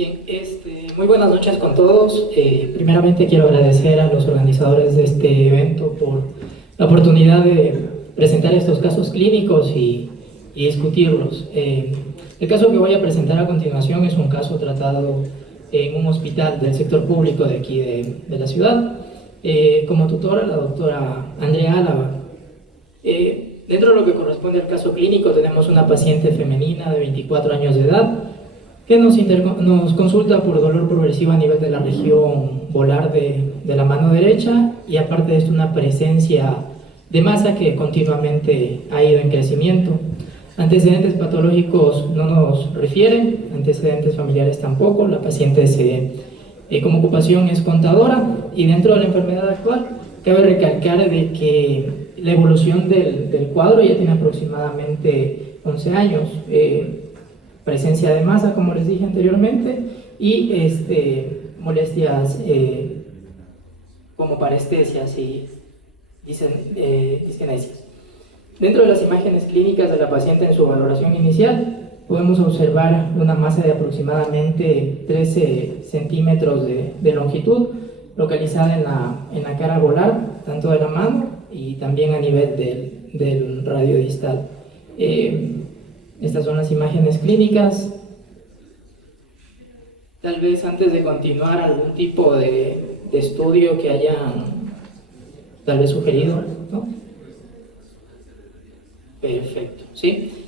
Bien, muy buenas noches con todos. Primeramente quiero agradecer a los organizadores de este evento por la oportunidad de presentar estos casos clínicos y discutirlos. El caso que voy a presentar a continuación es un caso tratado en un hospital del sector público de aquí de la ciudad. Como tutora, la doctora Andrea Álava. Dentro de lo que corresponde al caso clínico, tenemos una paciente femenina de 24 años de edad que nos consulta por dolor progresivo a nivel de la región volar de la mano derecha, y aparte de esto una presencia de masa que continuamente ha ido en crecimiento. Antecedentes patológicos no nos refieren, antecedentes familiares tampoco. La paciente como ocupación es contadora, y dentro de la enfermedad actual cabe recalcar de que la evolución del cuadro ya tiene aproximadamente 11 años. Presencia de masa, como les dije anteriormente, y molestias como parestesias y disgenesias. Dentro de las imágenes clínicas de la paciente en su valoración inicial, podemos observar una masa de aproximadamente 13 centímetros de longitud, localizada en la cara volar, tanto de la mano y también a nivel del radio distal. Estas son las imágenes clínicas. Tal vez antes de continuar, algún tipo de estudio que hayan tal vez sugerido, ¿no? Perfecto, ¿sí?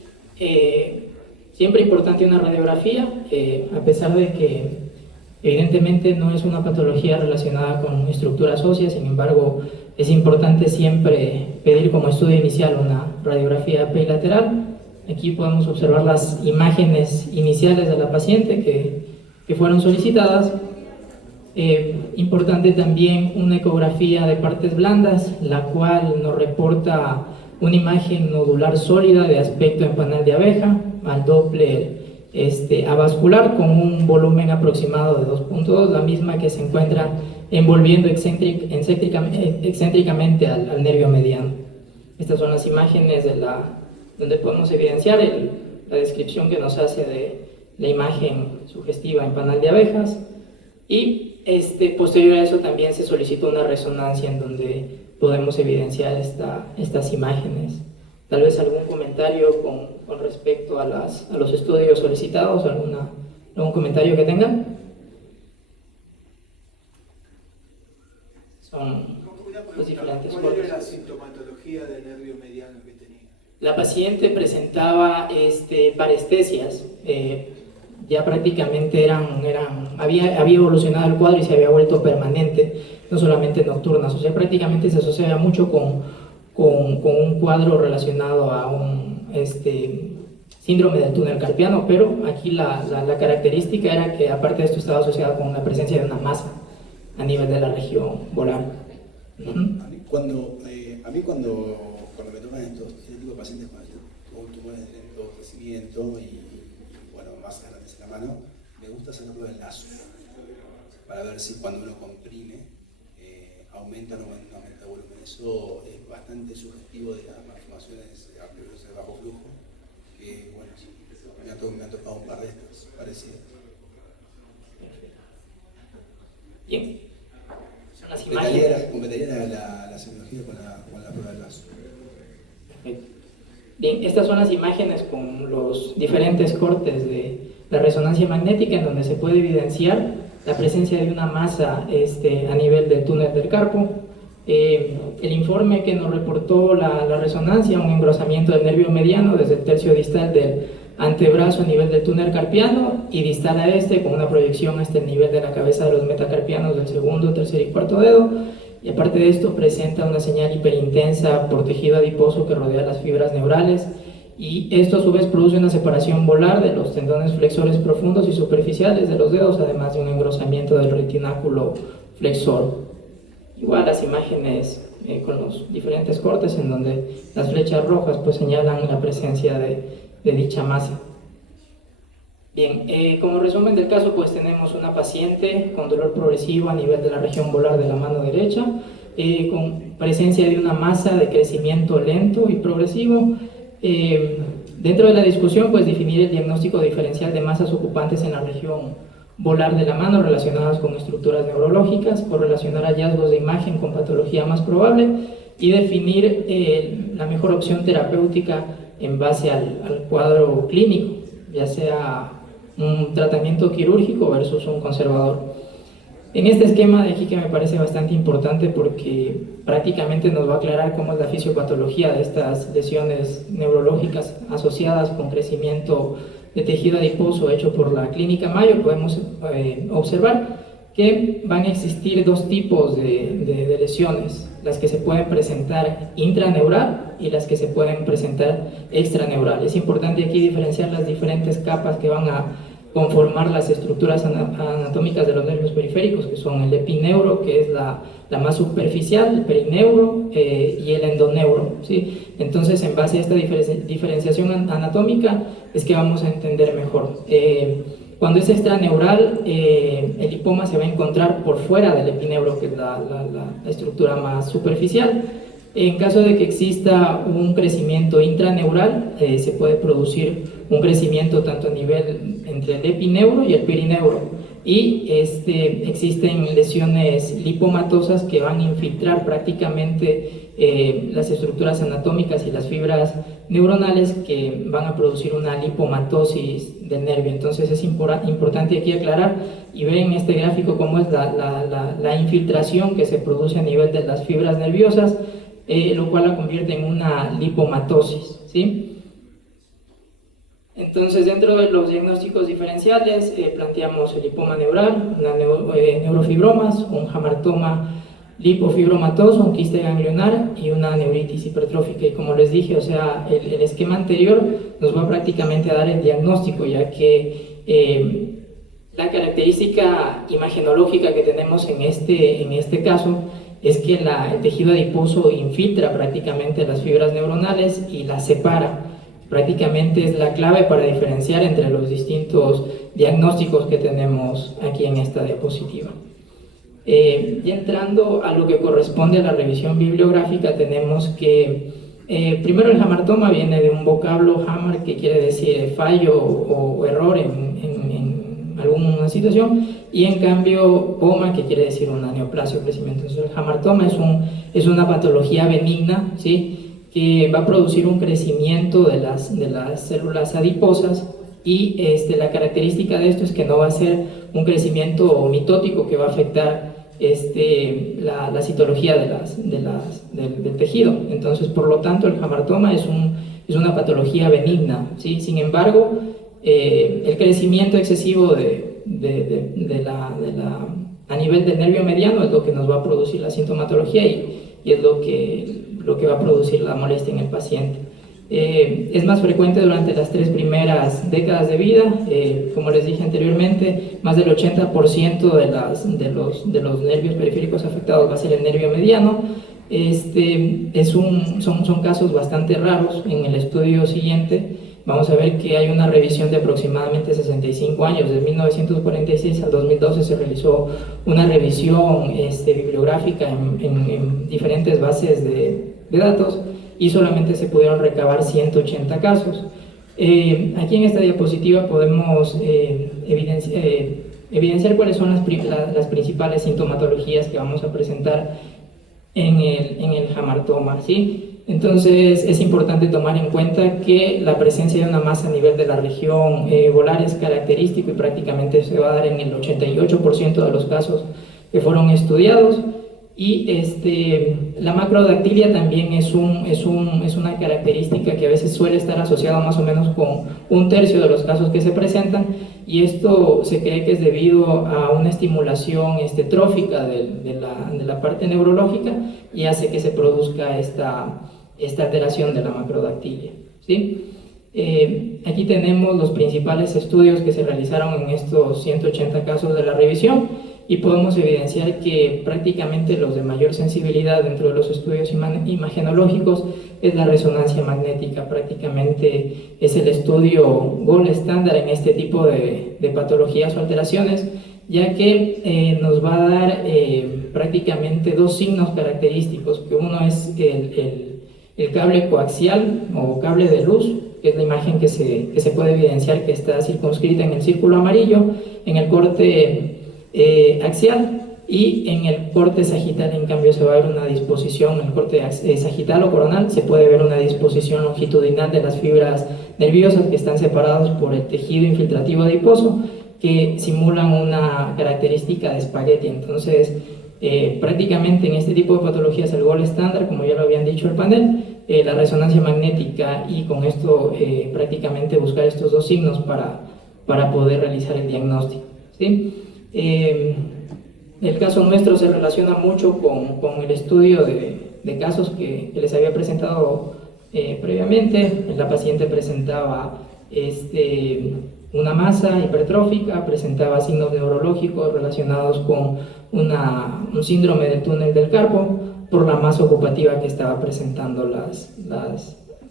Siempre importante una radiografía, a pesar de que evidentemente no es una patología relacionada con estructuras óseas. Sin embargo, es importante siempre pedir como estudio inicial una radiografía bilateral. Aquí podemos observar las imágenes iniciales de la paciente que fueron solicitadas. Importante también una ecografía de partes blandas, la cual nos reporta una imagen nodular sólida de aspecto en panal de abeja, al Doppler avascular, con un volumen aproximado de 2.2, la misma que se encuentra envolviendo excéntricamente al nervio mediano. Estas son las imágenes donde podemos evidenciar la descripción que nos hace de la imagen sugestiva en panal de abejas, y posterior a eso también se solicitó una resonancia en donde podemos evidenciar estas imágenes. Tal vez algún comentario con respecto a los estudios solicitados, algún comentario que tengan. Son los diferentes ¿Cuál era la sintomatología del nervio mediano que tenía? La paciente presentaba parestesias. Ya prácticamente había evolucionado el cuadro y se había vuelto permanente, no solamente nocturnas. O sea, prácticamente se asocia mucho con un cuadro relacionado a un síndrome del túnel carpiano, pero aquí la característica era que aparte de esto estaba asociado con la presencia de una masa a nivel de la región volar. A mí cuando me tocan estos tipo de pacientes con tumores de lento crecimiento y bueno, masas grandes en la mano, me gusta sacarlo del lazo para ver si cuando uno comprime aumenta o no aumenta el volumen. Eso es bastante sugestivo de las malformaciones arteriosas de bajo flujo, que bueno, me ha tocado un par de estas parecidas. Bien. Son las imágenes. Completaría la semiología con la prueba del lazo. Bien, estas son las imágenes con los diferentes cortes de la resonancia magnética, en donde se puede evidenciar la presencia de una masa a nivel del túnel del carpo. El informe que nos reportó la resonancia, un engrosamiento del nervio mediano desde el tercio distal del antebrazo a nivel del túnel carpiano y distal a con una proyección hasta el nivel de la cabeza de los metacarpianos del segundo, tercer y cuarto dedo. Y aparte de esto presenta una señal hiperintensa por tejido adiposo que rodea las fibras neurales, y esto a su vez produce una separación volar de los tendones flexores profundos y superficiales de los dedos, además de un engrosamiento del retináculo flexor. Igual las imágenes con los diferentes cortes, en donde las flechas rojas pues señalan la presencia de dicha masa. Bien, como resumen del caso, pues tenemos una paciente con dolor progresivo a nivel de la región volar de la mano derecha, con presencia de una masa de crecimiento lento y progresivo. Dentro de la discusión, pues definir el diagnóstico diferencial de masas ocupantes en la región volar de la mano relacionadas con estructuras neurológicas, correlacionar hallazgos de imagen con patología más probable y definir la mejor opción terapéutica en base al cuadro clínico, ya sea un tratamiento quirúrgico versus un conservador. En este esquema de aquí, que me parece bastante importante porque prácticamente nos va a aclarar cómo es la fisiopatología de estas lesiones neurológicas asociadas con crecimiento de tejido adiposo hecho por la Clínica Mayo, podemos observar que van a existir dos tipos de lesiones, las que se pueden presentar intraneural y las que se pueden presentar extraneural. Es importante aquí diferenciar las diferentes capas que van a conformar las estructuras anatómicas de los nervios periféricos, que son el epineuro, que es la más superficial, el perineuro y el endoneuro, ¿sí? Entonces, en base a esta diferenciación anatómica es que vamos a entender mejor. Cuando es extraneural, el lipoma se va a encontrar por fuera del epineuro, que es la estructura más superficial. En caso de que exista un crecimiento intraneural, se puede producir un crecimiento tanto a nivel entre el epineuro y el perineuro, y existen lesiones lipomatosas que van a infiltrar prácticamente las estructuras anatómicas y las fibras neuronales, que van a producir una lipomatosis del nervio. Entonces es importante aquí aclarar y ver en este gráfico cómo es la infiltración que se produce a nivel de las fibras nerviosas, lo cual la convierte en una lipomatosis, ¿sí? Entonces, dentro de los diagnósticos diferenciales planteamos el lipoma neural, neurofibromas, un hamartoma lipofibromatoso, un quiste ganglionar y una neuritis hipertrófica. Y como les dije, o sea, el esquema anterior nos va prácticamente a dar el diagnóstico, ya que la característica imagenológica que tenemos en este caso es que el tejido adiposo infiltra prácticamente las fibras neuronales y las separa. Prácticamente es la clave para diferenciar entre los distintos diagnósticos que tenemos aquí en esta diapositiva. Y entrando a lo que corresponde a la revisión bibliográfica, tenemos que primero el hamartoma viene de un vocablo hamar, que quiere decir fallo o error en alguna situación, y en cambio poma, que quiere decir una neoplasia o crecimiento. Entonces el hamartoma es una patología benigna, ¿sí?, que va a producir un crecimiento de las células adiposas, y la característica de esto es que no va a ser un crecimiento mitótico que va a afectar la citología del tejido. Entonces, por lo tanto, el hamartoma es una patología benigna, ¿sí? Sin embargo, el crecimiento excesivo a nivel del nervio mediano es lo que nos va a producir la sintomatología, y es lo que va a producir la molestia en el paciente. Es más frecuente durante las 3 primeras décadas de vida. Como les dije anteriormente, más del 80% de los nervios periféricos afectados va a ser el nervio mediano. Son casos bastante raros. En el estudio siguiente vamos a ver que hay una revisión de aproximadamente 65 años. De 1946 al 2012 se realizó una revisión bibliográfica en diferentes bases de datos, y solamente se pudieron recabar 180 casos. Aquí en esta diapositiva podemos evidenciar cuáles son las principales sintomatologías que vamos a presentar en el hamartoma, ¿sí? Entonces es importante tomar en cuenta que la presencia de una masa a nivel de la región volar es característico, y prácticamente se va a dar en el 88% de los casos que fueron estudiados. Y la macrodactilia también es una característica que a veces suele estar asociada más o menos con 1/3 de los casos que se presentan, y esto se cree que es debido a una estimulación trófica de la parte neurológica, y hace que se produzca esta alteración de la macrodactilia, ¿sí? Aquí tenemos los principales estudios que se realizaron en estos 180 casos de la revisión, y podemos evidenciar que prácticamente los de mayor sensibilidad dentro de los estudios imagenológicos es la resonancia magnética. Prácticamente es el estudio gold estándar en este tipo de patologías o alteraciones, ya que nos va a dar prácticamente 2 signos característicos, que uno es el cable coaxial o cable de luz, que es la imagen que se puede evidenciar que está circunscrita en el círculo amarillo, en el corte axial, y en el corte sagital, en cambio, se va a ver una disposición, en el corte sagital o coronal, se puede ver una disposición longitudinal de las fibras nerviosas que están separadas por el tejido infiltrativo adiposo, que simulan una característica de espagueti. Entonces, prácticamente en este tipo de patologías el gol estándar, como ya lo habían dicho el panel, la resonancia magnética, y con esto prácticamente buscar estos dos signos para poder realizar el diagnóstico, ¿sí? El caso nuestro se relaciona mucho con el estudio de casos que les había presentado previamente. La paciente presentaba una masa hipertrófica, presentaba signos neurológicos relacionados con un síndrome del túnel del carpo por la masa ocupativa que estaba presentando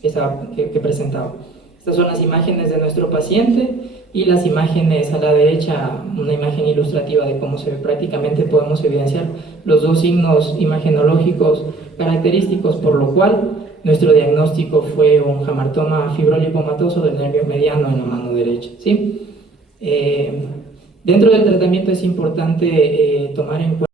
que presentaba. Estas son las imágenes de nuestro paciente, y las imágenes a la derecha, una imagen ilustrativa de cómo se ve. Prácticamente podemos evidenciar los dos signos imagenológicos característicos, por lo cual nuestro diagnóstico fue un hamartoma fibrolipomatoso del nervio mediano en la mano derecha, ¿sí? Dentro del tratamiento es importante tomar en cuenta